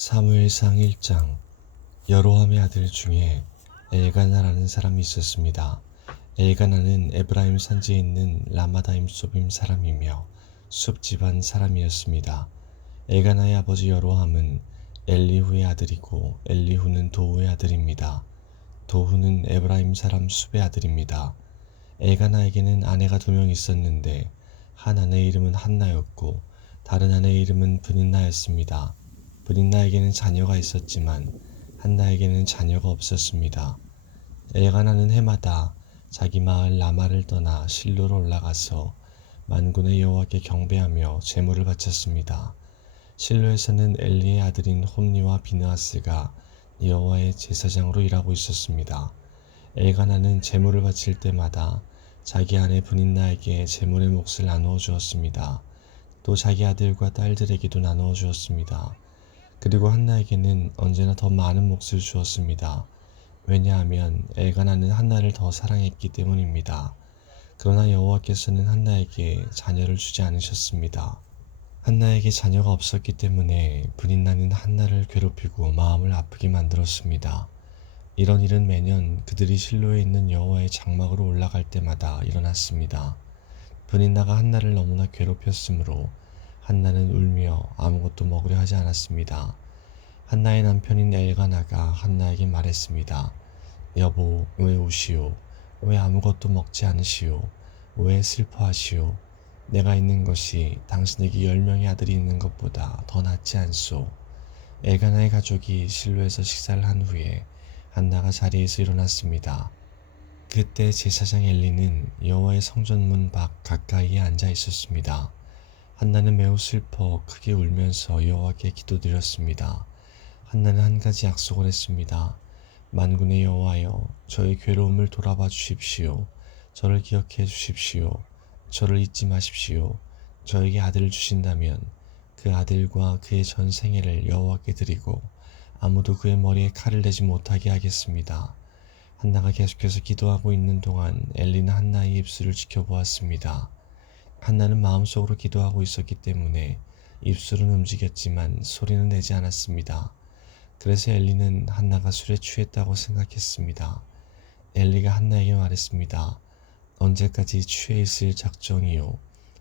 사무엘상 1장. 여로함의 아들 중에 엘가나라는 사람이 있었습니다. 엘가나는 에브라임 산지에 있는 라마다임 소빔 사람이며 숲 집안 사람이었습니다. 엘가나의 아버지 여로함은 엘리후의 아들이고 엘리후는 도후의 아들입니다. 도후는 에브라임 사람 숲의 아들입니다. 엘가나에게는 아내가 2명 있었는데 한 아내의 이름은 한나였고 다른 아내의 이름은 브닌나였습니다. 브닌나에게는 자녀가 있었지만 한나에게는 자녀가 없었습니다. 엘가나는 해마다 자기 마을 라마를 떠나 실로로 올라가서 만군의 여호와께 경배하며 제물을 바쳤습니다. 실로에서는 엘리의 아들인 홈니와 비느하스가 여호와의 제사장으로 일하고 있었습니다. 엘가나는 제물을 바칠 때마다 자기 아내 브닌나에게 제물의 몫을 나누어 주었습니다. 또 자기 아들과 딸들에게도 나누어 주었습니다. 그리고 한나에게는 언제나 더 많은 몫을 주었습니다. 왜냐하면 엘가나는 한나를 더 사랑했기 때문입니다. 그러나 여호와께서는 한나에게 자녀를 주지 않으셨습니다. 한나에게 자녀가 없었기 때문에 브닌나는 한나를 괴롭히고 마음을 아프게 만들었습니다. 이런 일은 매년 그들이 실로에 있는 여호와의 장막으로 올라갈 때마다 일어났습니다. 브닌나가 한나를 너무나 괴롭혔으므로 한나는 울며 아무것도 먹으려 하지 않았습니다. 한나의 남편인 엘가나가 한나에게 말했습니다. 여보, 왜 우시오? 왜 아무것도 먹지 않으시오? 왜 슬퍼하시오? 내가 있는 것이 당신에게 10명의 아들이 있는 것보다 더 낫지 않소? 엘가나의 가족이 실로에서 식사를 한 후에 한나가 자리에서 일어났습니다. 그때 제사장 엘리는 여호와의 성전문 밖 가까이에 앉아 있었습니다. 한나는 매우 슬퍼 크게 울면서 여호와께 기도드렸습니다. 한나는 한 가지 약속을 했습니다. 만군의 여호와여, 저의 괴로움을 돌아봐 주십시오. 저를 기억해 주십시오. 저를 잊지 마십시오. 저에게 아들을 주신다면 그 아들과 그의 전 생애를 여호와께 드리고 아무도 그의 머리에 칼을 대지 못하게 하겠습니다. 한나가 계속해서 기도하고 있는 동안 엘리는 한나의 입술을 지켜보았습니다. 한나는 마음속으로 기도하고 있었기 때문에 입술은 움직였지만 소리는 내지 않았습니다. 그래서 엘리는 한나가 술에 취했다고 생각했습니다. 엘리가 한나에게 말했습니다. 언제까지 취해 있을 작정이요?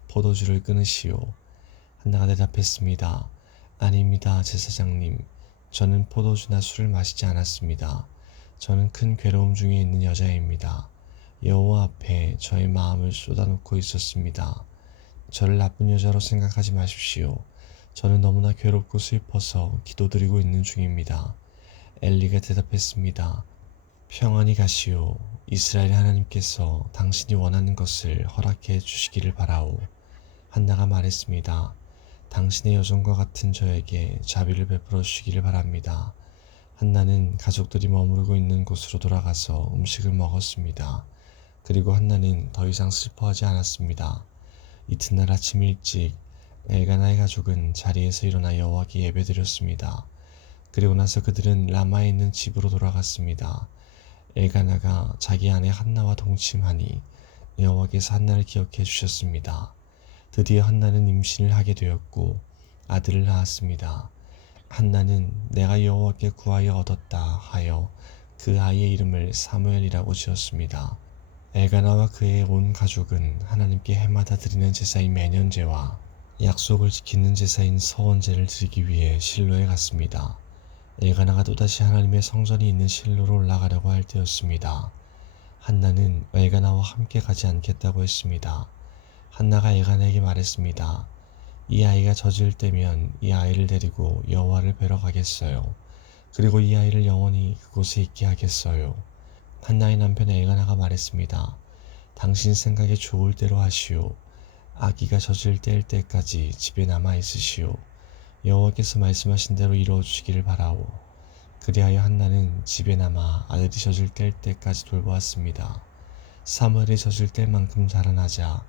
포도주를 끊으시오. 한나가 대답했습니다. 아닙니다, 제사장님. 저는 포도주나 술을 마시지 않았습니다. 저는 큰 괴로움 중에 있는 여자입니다. 여호와 앞에 저의 마음을 쏟아놓고 있었습니다. 저를 나쁜 여자로 생각하지 마십시오. 저는 너무나 괴롭고 슬퍼서 기도드리고 있는 중입니다. 엘리가 대답했습니다. 평안히 가시오. 이스라엘 하나님께서 당신이 원하는 것을 허락해 주시기를 바라오. 한나가 말했습니다. 당신의 여종과 같은 저에게 자비를 베풀어 주시기를 바랍니다. 한나는 가족들이 머무르고 있는 곳으로 돌아가서 음식을 먹었습니다. 그리고 한나는 더 이상 슬퍼하지 않았습니다. 이튿날 아침 일찍 엘가나의 가족은 자리에서 일어나 여호와께 예배드렸습니다. 그리고 나서 그들은 라마에 있는 집으로 돌아갔습니다. 엘가나가 자기 아내 한나와 동침하니 여호와께서 한나를 기억해 주셨습니다. 드디어 한나는 임신을 하게 되었고 아들을 낳았습니다. 한나는 내가 여호와께 구하여 얻었다 하여 그 아이의 이름을 사무엘이라고 지었습니다. 엘가나와 그의 온 가족은 하나님께 해마다 드리는 제사인 매년제와 약속을 지키는 제사인 서원제를 드리기 위해 실로에 갔습니다. 엘가나가 또다시 하나님의 성전이 있는 실로로 올라가려고 할 때였습니다. 한나는 엘가나와 함께 가지 않겠다고 했습니다. 한나가 엘가나에게 말했습니다. 이 아이가 젖을 때면 이 아이를 데리고 여호와를 뵈러 가겠어요. 그리고 이 아이를 영원히 그곳에 있게 하겠어요. 한나의 남편 엘가나가 말했습니다. 당신 생각에 좋을 대로 하시오. 아기가 젖을 뗄 때까지 집에 남아 있으시오. 여호와께서 말씀하신 대로 이루어 주시기를 바라오. 그리하여 한나는 집에 남아 아들이 젖을 뗄 때까지 돌보았습니다. 사무엘이 젖을 뗄 만큼 자라나자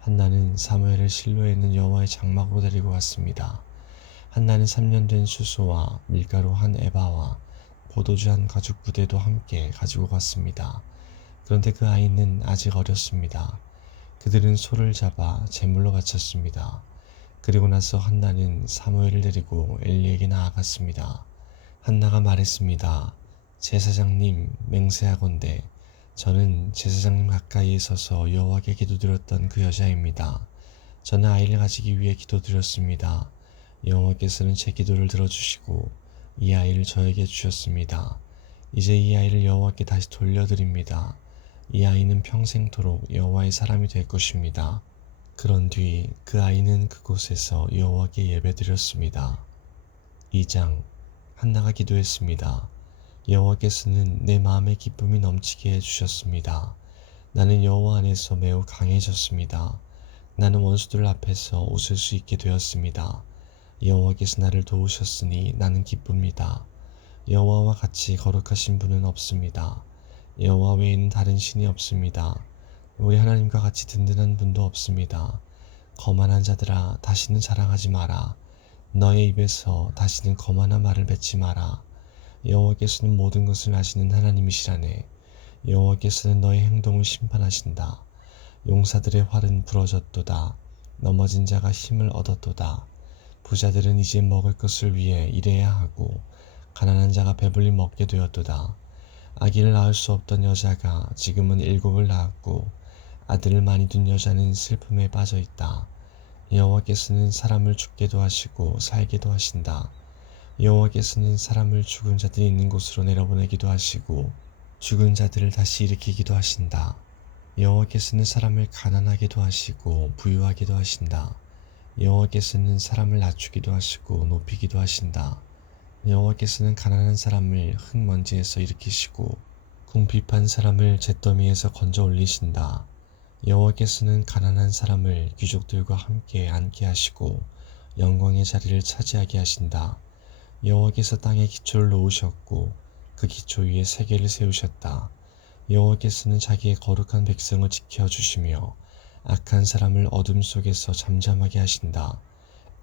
한나는 사무엘을 실로에 있는 여호와의 장막으로 데리고 갔습니다. 한나는 3년 된 수소와 밀가루 한 에바와 포도주 한 가죽 부대도 함께 가지고 갔습니다. 그런데 그 아이는 아직 어렸습니다. 그들은 소를 잡아 제물로 바쳤습니다. 그리고 나서 한나는 사무엘을 데리고 엘리에게 나아갔습니다. 한나가 말했습니다. 제사장님, 맹세하건대 저는 제사장님 가까이에 서서 여호와께 기도드렸던 그 여자입니다. 저는 아이를 가지기 위해 기도드렸습니다. 여호와께서는 제 기도를 들어주시고 이 아이를 저에게 주셨습니다. 이제 이 아이를 여호와께 다시 돌려드립니다. 이 아이는 평생토록 여호와의 사람이 될 것입니다. 그런 뒤 그 아이는 그곳에서 여호와께 예배드렸습니다. 2장 한나가 기도했습니다. 여호와께서는 내 마음에 기쁨이 넘치게 해주셨습니다. 나는 여호와 안에서 매우 강해졌습니다. 나는 원수들 앞에서 웃을 수 있게 되었습니다. 여호와께서 나를 도우셨으니 나는 기쁩니다. 여호와와 같이 거룩하신 분은 없습니다. 여호와 외에는 다른 신이 없습니다. 우리 하나님과 같이 든든한 분도 없습니다. 거만한 자들아 다시는 자랑하지 마라. 너의 입에서 다시는 거만한 말을 뱉지 마라. 여호와께서는 모든 것을 아시는 하나님이시라네. 여호와께서는 너의 행동을 심판하신다. 용사들의 활은 부러졌도다. 넘어진 자가 힘을 얻었도다. 부자들은 이제 먹을 것을 위해 일해야 하고 가난한 자가 배불리 먹게 되었도다. 아기를 낳을 수 없던 여자가 지금은 7을 낳았고 아들을 많이 둔 여자는 슬픔에 빠져 있다. 여호와께서는 사람을 죽게도 하시고 살게도 하신다. 여호와께서는 사람을 죽은 자들이 있는 곳으로 내려보내기도 하시고 죽은 자들을 다시 일으키기도 하신다. 여호와께서는 사람을 가난하게도 하시고 부유하게도 하신다. 여호와께서는 사람을 낮추기도 하시고 높이기도 하신다. 여호와께서는 가난한 사람을 흙먼지에서 일으키시고 궁핍한 사람을 잿더미에서 건져 올리신다. 여호와께서는 가난한 사람을 귀족들과 함께 앉게 하시고 영광의 자리를 차지하게 하신다. 여호와께서 땅에 기초를 놓으셨고 그 기초 위에 세계를 세우셨다. 여호와께서는 자기의 거룩한 백성을 지켜주시며 악한 사람을 어둠 속에서 잠잠하게 하신다.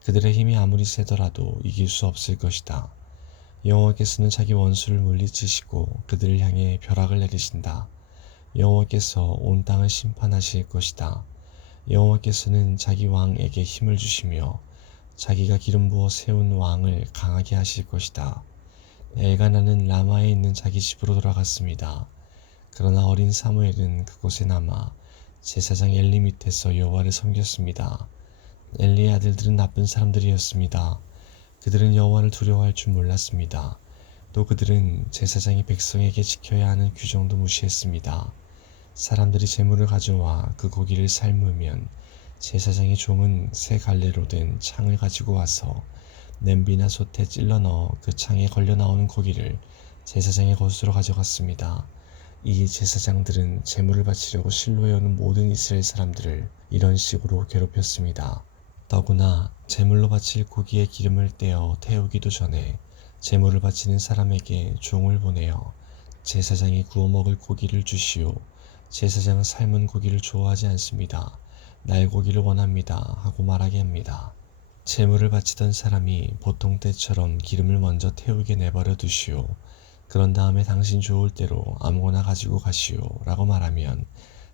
그들의 힘이 아무리 세더라도 이길 수 없을 것이다. 여호와께서는 자기 원수를 물리치시고 그들을 향해 벼락을 내리신다. 여호와께서 온 땅을 심판하실 것이다. 여호와께서는 자기 왕에게 힘을 주시며 자기가 기름 부어 세운 왕을 강하게 하실 것이다. 엘가나는 라마에 있는 자기 집으로 돌아갔습니다. 그러나 어린 사무엘은 그곳에 남아 제사장 엘리 밑에서 여호와를 섬겼습니다. 엘리의 아들들은 나쁜 사람들이었습니다. 그들은 여호와를 두려워할 줄 몰랐습니다. 또 그들은 제사장이 백성에게 지켜야 하는 규정도 무시했습니다. 사람들이 제물을 가져와 그 고기를 삶으면 제사장의 종은 새 갈래로 된 창을 가지고 와서 냄비나 솥에 찔러 넣어 그 창에 걸려 나오는 고기를 제사장의 것으로 가져갔습니다. 이 제사장들은 제물을 바치려고 실로에 오는 모든 이스라엘 사람들을 이런 식으로 괴롭혔습니다. 더구나 제물로 바칠 고기의 기름을 떼어 태우기도 전에 제물을 바치는 사람에게 종을 보내어 제사장이 구워 먹을 고기를 주시오. 제사장은 삶은 고기를 좋아하지 않습니다. 날고기를 원합니다 하고 말하게 합니다. 제물을 바치던 사람이 보통 때처럼 기름을 먼저 태우게 내버려 두시오. 그런 다음에 당신 좋을 대로 아무거나 가지고 가시오 라고 말하면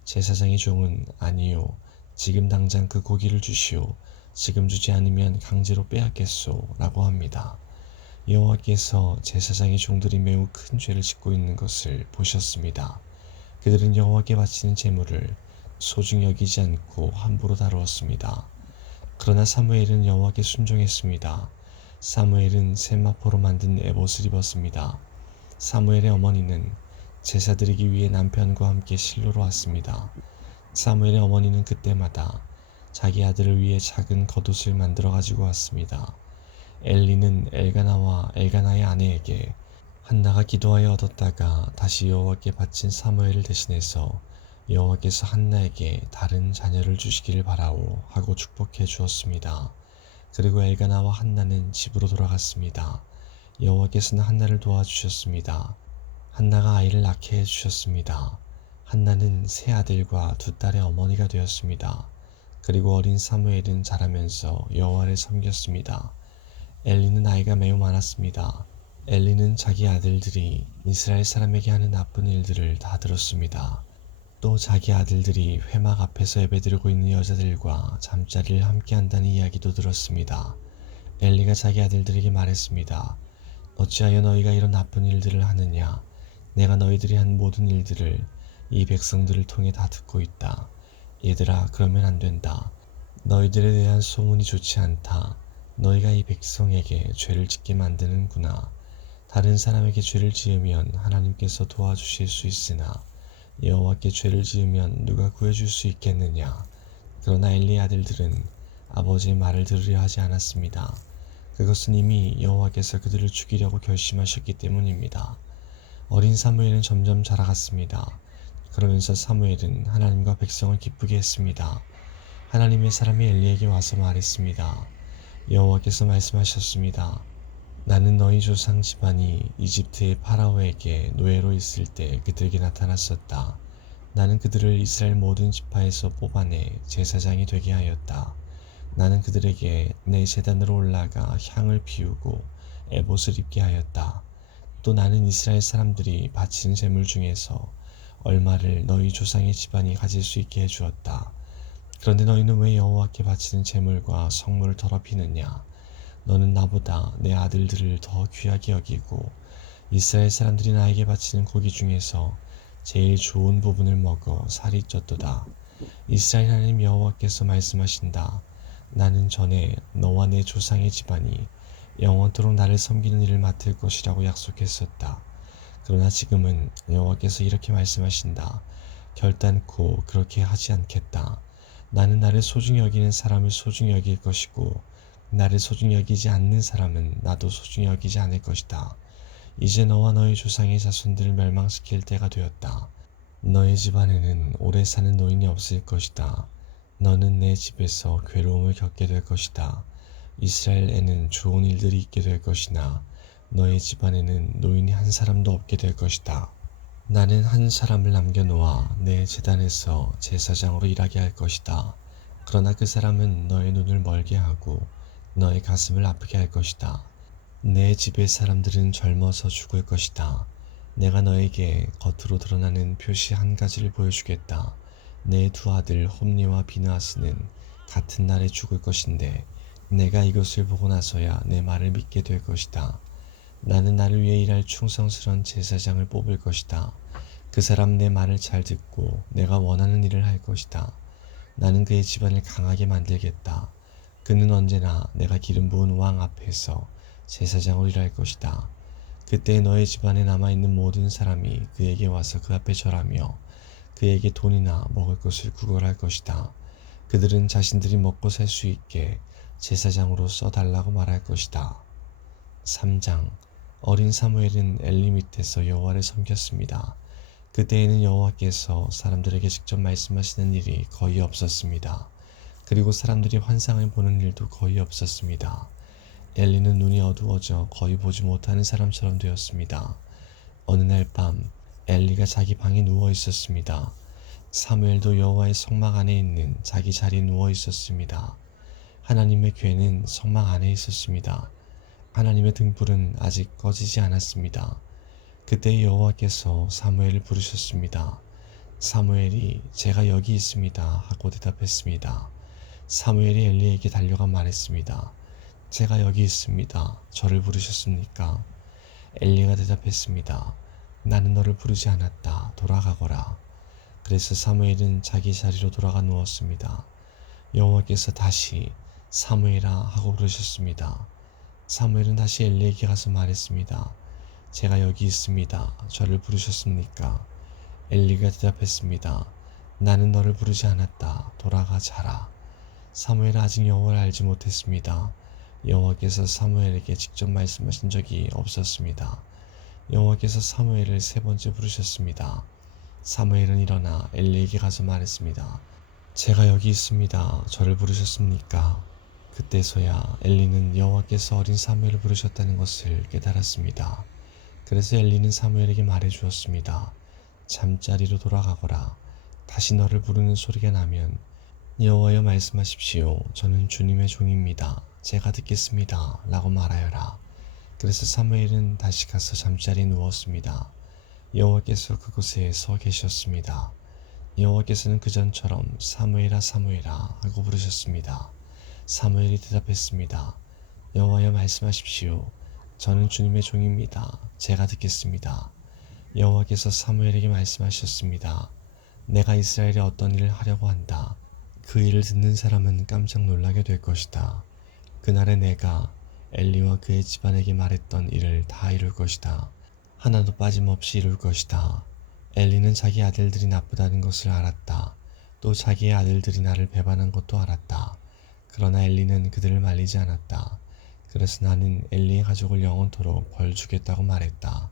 제사장의 종은 아니요. 지금 당장 그 고기를 주시오. 지금 주지 않으면 강제로 빼앗겠소 라고 합니다. 여호와께서 제사장의 종들이 매우 큰 죄를 짓고 있는 것을 보셨습니다. 그들은 여호와께 바치는 제물을 소중히 여기지 않고 함부로 다루었습니다. 그러나 사무엘은 여호와께 순종했습니다. 사무엘은 세마포로 만든 에봇을 입었습니다. 사무엘의 어머니는 제사 드리기 위해 남편과 함께 실로로 왔습니다. 사무엘의 어머니는 그때마다 자기 아들을 위해 작은 겉옷을 만들어 가지고 왔습니다. 엘리는 엘가나와 엘가나의 아내에게 한나가 기도하여 얻었다가 다시 여호와께 바친 사무엘을 대신해서 여호와께서 한나에게 다른 자녀를 주시기를 바라오 하고 축복해 주었습니다. 그리고 엘가나와 한나는 집으로 돌아갔습니다. 여호와께서는 한나를 도와주셨습니다. 한나가 아이를 낳게 해주셨습니다. 한나는 세 아들과 두 딸의 어머니가 되었습니다. 그리고 어린 사무엘은 자라면서 여호와를 섬겼습니다. 엘리는 아이가 매우 많았습니다. 엘리는 자기 아들들이 이스라엘 사람에게 하는 나쁜 일들을 다 들었습니다. 또 자기 아들들이 회막 앞에서 예배드리고 있는 여자들과 잠자리를 함께 한다는 이야기도 들었습니다. 엘리가 자기 아들들에게 말했습니다. 어찌하여 너희가 이런 나쁜 일들을 하느냐? 내가 너희들이 한 모든 일들을 이 백성들을 통해 다 듣고 있다. 얘들아, 그러면 안 된다. 너희들에 대한 소문이 좋지 않다. 너희가 이 백성에게 죄를 짓게 만드는구나. 다른 사람에게 죄를 지으면 하나님께서 도와주실 수 있으나 여호와께 죄를 지으면 누가 구해줄 수 있겠느냐. 그러나 엘리의 아들들은 아버지의 말을 들으려 하지 않았습니다. 그것은 이미 여호와께서 그들을 죽이려고 결심하셨기 때문입니다. 어린 사무엘은 점점 자라갔습니다. 그러면서 사무엘은 하나님과 백성을 기쁘게 했습니다. 하나님의 사람이 엘리에게 와서 말했습니다. 여호와께서 말씀하셨습니다. 나는 너희 조상 집안이 이집트의 파라오에게 노예로 있을 때 그들에게 나타났었다. 나는 그들을 이스라엘 모든 지파에서 뽑아내 제사장이 되게 하였다. 나는 그들에게 내 제단으로 올라가 향을 피우고 에봇을 입게 하였다. 또 나는 이스라엘 사람들이 바치는 제물 중에서 얼마를 너희 조상의 집안이 가질 수 있게 해주었다. 그런데 너희는 왜 여호와께 바치는 제물과 성물을 더럽히느냐? 너는 나보다 내 아들들을 더 귀하게 여기고 이스라엘 사람들이 나에게 바치는 고기 중에서 제일 좋은 부분을 먹어 살이 쪘도다. 이스라엘 하나님 여호와께서 말씀하신다. 나는 전에 너와 내 조상의 집안이 영원토록 나를 섬기는 일을 맡을 것이라고 약속했었다. 그러나 지금은 여호와께서 이렇게 말씀하신다. 결단코 그렇게 하지 않겠다. 나는 나를 소중히 여기는 사람을 소중히 여길 것이고 나를 소중히 여기지 않는 사람은 나도 소중히 여기지 않을 것이다. 이제 너와 너희 조상의 자손들을 멸망시킬 때가 되었다. 너의 집안에는 오래 사는 노인이 없을 것이다. 너는 내 집에서 괴로움을 겪게 될 것이다. 이스라엘에는 좋은 일들이 있게 될 것이나 너의 집안에는 노인이 한 사람도 없게 될 것이다. 나는 한 사람을 남겨놓아 내 제단에서 제사장으로 일하게 할 것이다. 그러나 그 사람은 너의 눈을 멀게 하고 너의 가슴을 아프게 할 것이다. 내 집의 사람들은 젊어서 죽을 것이다. 내가 너에게 겉으로 드러나는 표시 한 가지를 보여주겠다. 내 두 아들 홈리와 비나스는 같은 날에 죽을 것인데 내가 이것을 보고 나서야 내 말을 믿게 될 것이다. 나는 나를 위해 일할 충성스러운 제사장을 뽑을 것이다. 그 사람 내 말을 잘 듣고 내가 원하는 일을 할 것이다. 나는 그의 집안을 강하게 만들겠다. 그는 언제나 내가 기름 부은 왕 앞에서 제사장으로 일할 것이다. 그때 너의 집안에 남아있는 모든 사람이 그에게 와서 그 앞에 절하며 그에게 돈이나 먹을 것을 구걸할 것이다. 그들은 자신들이 먹고 살 수 있게 제사장으로 써달라고 말할 것이다. 3장. 어린 사무엘은 엘리 밑에서 여호와를 섬겼습니다. 그때에는 여호와께서 사람들에게 직접 말씀하시는 일이 거의 없었습니다. 그리고 사람들이 환상을 보는 일도 거의 없었습니다. 엘리는 눈이 어두워져 거의 보지 못하는 사람처럼 되었습니다. 어느 날 밤 엘리가 자기 방에 누워 있었습니다. 사무엘도 여호와의 성막 안에 있는 자기 자리에 누워 있었습니다. 하나님의 궤는 성막 안에 있었습니다. 하나님의 등불은 아직 꺼지지 않았습니다. 그때 여호와께서 사무엘을 부르셨습니다. 사무엘이 제가 여기 있습니다 하고 대답했습니다. 사무엘이 엘리에게 달려가 말했습니다. 제가 여기 있습니다. 저를 부르셨습니까? 엘리가 대답했습니다. 나는 너를 부르지 않았다. 돌아가거라. 그래서 사무엘은 자기 자리로 돌아가 누웠습니다. 여호와께서 다시 사무엘아 하고 부르셨습니다. 사무엘은 다시 엘리에게 가서 말했습니다. 제가 여기 있습니다. 저를 부르셨습니까? 엘리가 대답했습니다. 나는 너를 부르지 않았다. 돌아가 자라. 사무엘은 아직 여호와를 알지 못했습니다. 여호와께서 사무엘에게 직접 말씀하신 적이 없었습니다. 여호와께서 사무엘을 세 번째 부르셨습니다. 사무엘은 일어나 엘리에게 가서 말했습니다. 제가 여기 있습니다. 저를 부르셨습니까? 그때서야 엘리는 여호와께서 어린 사무엘을 부르셨다는 것을 깨달았습니다. 그래서 엘리는 사무엘에게 말해 주었습니다. 잠자리로 돌아가거라. 다시 너를 부르는 소리가 나면 여호와여 말씀하십시오. 저는 주님의 종입니다. 제가 듣겠습니다. 라고 말하여라. 그래서 사무엘은 다시 가서 잠자리에 누웠습니다. 여호와께서 그곳에 서 계셨습니다. 여호와께서는 그전처럼 사무엘아 사무엘아 하고 부르셨습니다. 사무엘이 대답했습니다. 여호와여 말씀하십시오. 저는 주님의 종입니다. 제가 듣겠습니다. 여호와께서 사무엘에게 말씀하셨습니다. 내가 이스라엘에 어떤 일을 하려고 한다. 그 일을 듣는 사람은 깜짝 놀라게 될 것이다. 그날에 내가 엘리와 그의 집안에게 말했던 일을 다 이룰 것이다. 하나도 빠짐없이 이룰 것이다. 엘리는 자기 아들들이 나쁘다는 것을 알았다. 또 자기의 아들들이 나를 배반한 것도 알았다. 그러나 엘리는 그들을 말리지 않았다. 그래서 나는 엘리의 가족을 영원토록 벌 주겠다고 말했다.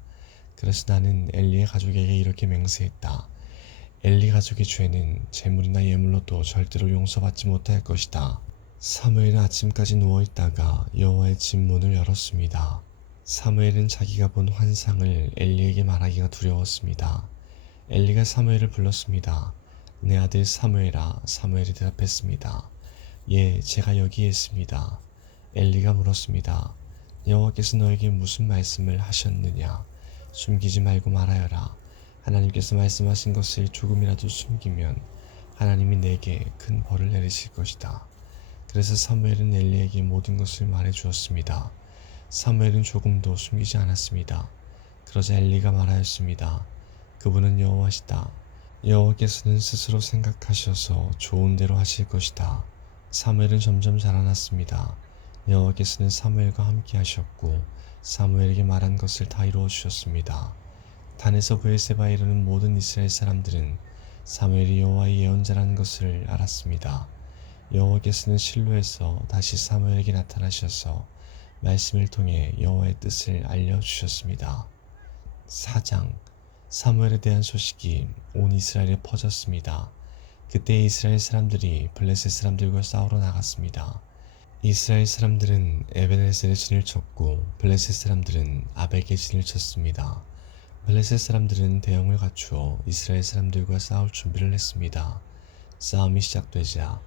그래서 나는 엘리의 가족에게 이렇게 맹세했다. 엘리 가족의 죄는 재물이나 예물로도 절대로 용서받지 못할 것이다. 사무엘은 아침까지 누워있다가 여호와의 집 문을 열었습니다. 사무엘은 자기가 본 환상을 엘리에게 말하기가 두려웠습니다. 엘리가 사무엘을 불렀습니다. 내 아들 사무엘아. 사무엘이 대답했습니다. 예, 제가 여기에 있습니다. 엘리가 물었습니다. 여호와께서 너에게 무슨 말씀을 하셨느냐? 숨기지 말고 말하여라. 하나님께서 말씀하신 것을 조금이라도 숨기면 하나님이 내게 큰 벌을 내리실 것이다. 그래서 사무엘은 엘리에게 모든 것을 말해 주었습니다. 사무엘은 조금도 숨기지 않았습니다. 그러자 엘리가 말하였습니다. 그분은 여호와시다. 여호와께서는 스스로 생각하셔서 좋은 대로 하실 것이다. 사무엘은 점점 자라났습니다. 여호와께서는 사무엘과 함께 하셨고 사무엘에게 말한 것을 다 이루어 주셨습니다. 단에서 브엘세바에 이르는 모든 이스라엘 사람들은 사무엘이 여호와의 예언자라는 것을 알았습니다. 여호와께서는 실로에서 다시 사무엘에게 나타나셔서 말씀을 통해 여호와의 뜻을 알려주셨습니다. 4장 사무엘에 대한 소식이 온 이스라엘에 퍼졌습니다. 그때 이스라엘 사람들이 블레셋 사람들과 싸우러 나갔습니다. 이스라엘 사람들은 에벤에셀의 진을 쳤고 블레셋 사람들은 아벡의 진을 쳤습니다. 블레셋 사람들은 대형을 갖추어 이스라엘 사람들과 싸울 준비를 했습니다. 싸움이 시작되자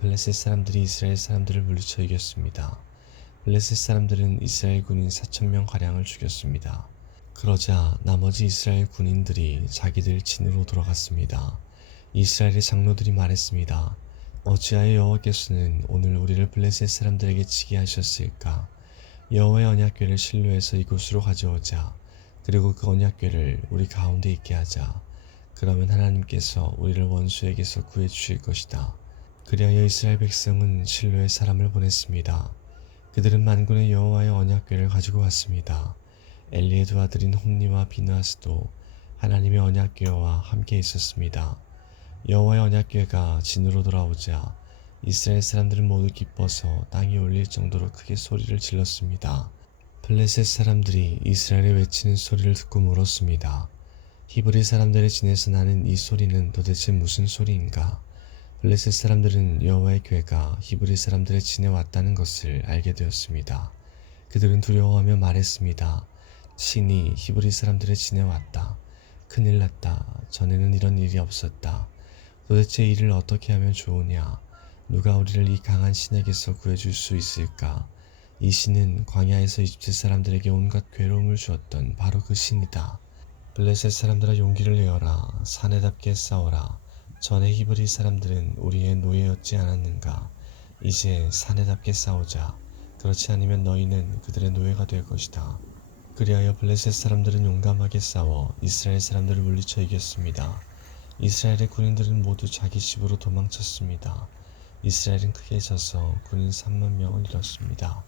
블레셋 사람들이 이스라엘 사람들을 물리쳐 이겼습니다. 블레셋 사람들은 이스라엘 군인 4,000명 가량을 죽였습니다. 그러자 나머지 이스라엘 군인들이 자기들 진으로 돌아갔습니다. 이스라엘의 장로들이 말했습니다. 어찌하여 여호와께서는 오늘 우리를 블레셋 사람들에게 치게 하셨을까? 여호와의 언약궤를 실로에서 이곳으로 가져오자. 그리고 그 언약궤를 우리 가운데 있게 하자. 그러면 하나님께서 우리를 원수에게서 구해 주실 것이다. 그리하여 이스라엘 백성은 실로에 사람을 보냈습니다. 그들은 만군의 여호와의 언약궤를 가지고 왔습니다. 엘리의 두 아들인 홈니와 비느하스도 하나님의 언약궤와 함께 있었습니다. 여호와의 언약궤가 진으로 돌아오자 이스라엘 사람들은 모두 기뻐서 땅이 울릴 정도로 크게 소리를 질렀습니다. 블레셋 사람들이 이스라엘에 외치는 소리를 듣고 물었습니다. 히브리 사람들의 진에서 나는 이 소리는 도대체 무슨 소리인가? 블레셋 사람들은 여호와의 궤가 히브리 사람들의 진에 왔다는 것을 알게 되었습니다. 그들은 두려워하며 말했습니다. 신이 히브리 사람들의 진에 왔다. 큰일 났다. 전에는 이런 일이 없었다. 도대체 이 일을 어떻게 하면 좋으냐? 누가 우리를 이 강한 신에게서 구해줄 수 있을까? 이 신은 광야에서 이집트 사람들에게 온갖 괴로움을 주었던 바로 그 신이다. 블레셋 사람들아 용기를 내어라. 사내답게 싸워라. 전에 히브리 사람들은 우리의 노예였지 않았는가? 이제 사내답게 싸우자. 그렇지 않으면 너희는 그들의 노예가 될 것이다. 그리하여 블레셋 사람들은 용감하게 싸워 이스라엘 사람들을 물리쳐 이겼습니다. 이스라엘의 군인들은 모두 자기 집으로 도망쳤습니다. 이스라엘은 크게 져서 군인 3만 명을 잃었습니다.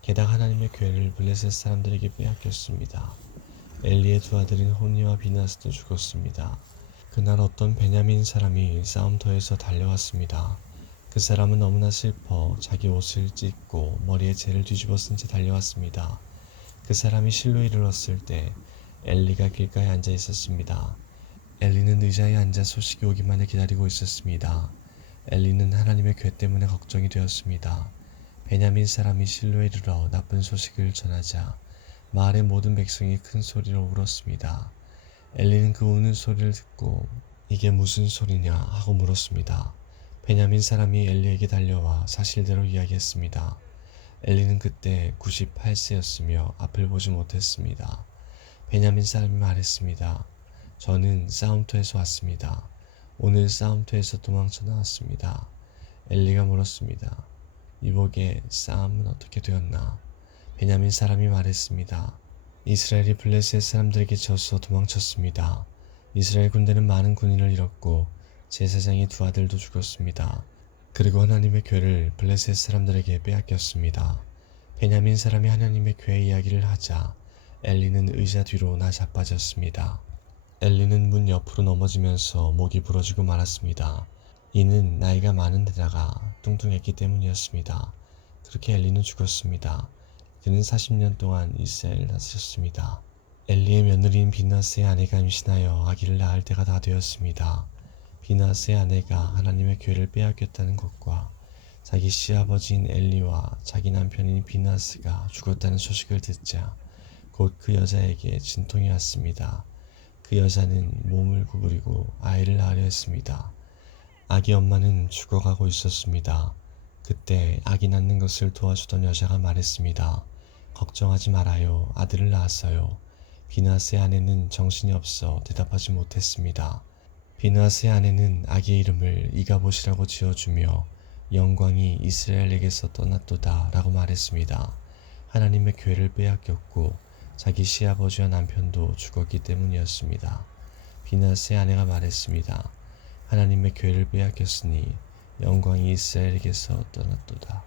게다가 하나님의 궤를 블레셋 사람들에게 빼앗겼습니다. 엘리의 두 아들인 홈니와 비느하스도 죽었습니다. 그날 어떤 베냐민 사람이 싸움터에서 달려왔습니다. 그 사람은 너무나 슬퍼 자기 옷을 찢고 머리에 재를 뒤집어 쓴 채 달려왔습니다. 그 사람이 실로에 이르렀을 때 엘리가 길가에 앉아 있었습니다. 엘리는 의자에 앉아 소식이 오기만을 기다리고 있었습니다. 엘리는 하나님의 궤 때문에 걱정이 되었습니다. 베냐민 사람이 실로에 이르러 나쁜 소식을 전하자 마을의 모든 백성이 큰 소리로 울었습니다. 엘리는 그 우는 소리를 듣고 이게 무슨 소리냐 하고 물었습니다. 베냐민 사람이 엘리에게 달려와 사실대로 이야기했습니다. 엘리는 그때 98세였으며 앞을 보지 못했습니다. 베냐민 사람이 말했습니다. 저는 싸움터에서 왔습니다. 오늘 싸움터에서 도망쳐 나왔습니다. 엘리가 물었습니다. 이복의 싸움은 어떻게 되었나? 베냐민 사람이 말했습니다. 이스라엘이 블레셋 사람들에게 져서 도망쳤습니다. 이스라엘 군대는 많은 군인을 잃었고 제사장의 두 아들도 죽었습니다. 그리고 하나님의 궤를 블레셋 사람들에게 빼앗겼습니다. 베냐민 사람이 하나님의 궤 이야기를 하자 엘리는 의자 뒤로 나자빠졌습니다. 엘리는 문 옆으로 넘어지면서 목이 부러지고 말았습니다. 이는 나이가 많은 데다가 뚱뚱했기 때문이었습니다. 그렇게 엘리는 죽었습니다. 그는 40년 동안 이스라엘을 다스렸습니다. 엘리의 며느리인 비나스의 아내가 임신하여 아기를 낳을 때가 다 되었습니다. 비나스의 아내가 하나님의 궤를 빼앗겼다는 것과 자기 시아버지인 엘리와 자기 남편인 비나스가 죽었다는 소식을 듣자 곧 그 여자에게 진통이 왔습니다. 그 여자는 몸을 구부리고 아이를 낳으려 했습니다. 아기 엄마는 죽어가고 있었습니다. 그때 아기 낳는 것을 도와주던 여자가 말했습니다. 걱정하지 말아요. 아들을 낳았어요. 비나스의 아내는 정신이 없어 대답하지 못했습니다. 비나스의 아내는 아기의 이름을 이가봇이라고 지어주며 영광이 이스라엘에게서 떠났도다 라고 말했습니다. 하나님의 궤를 빼앗겼고 자기 시아버지와 남편도 죽었기 때문이었습니다. 비나스의 아내가 말했습니다. 하나님의 궤를 빼앗겼으니 영광이 이스라엘에게서 떠났도다.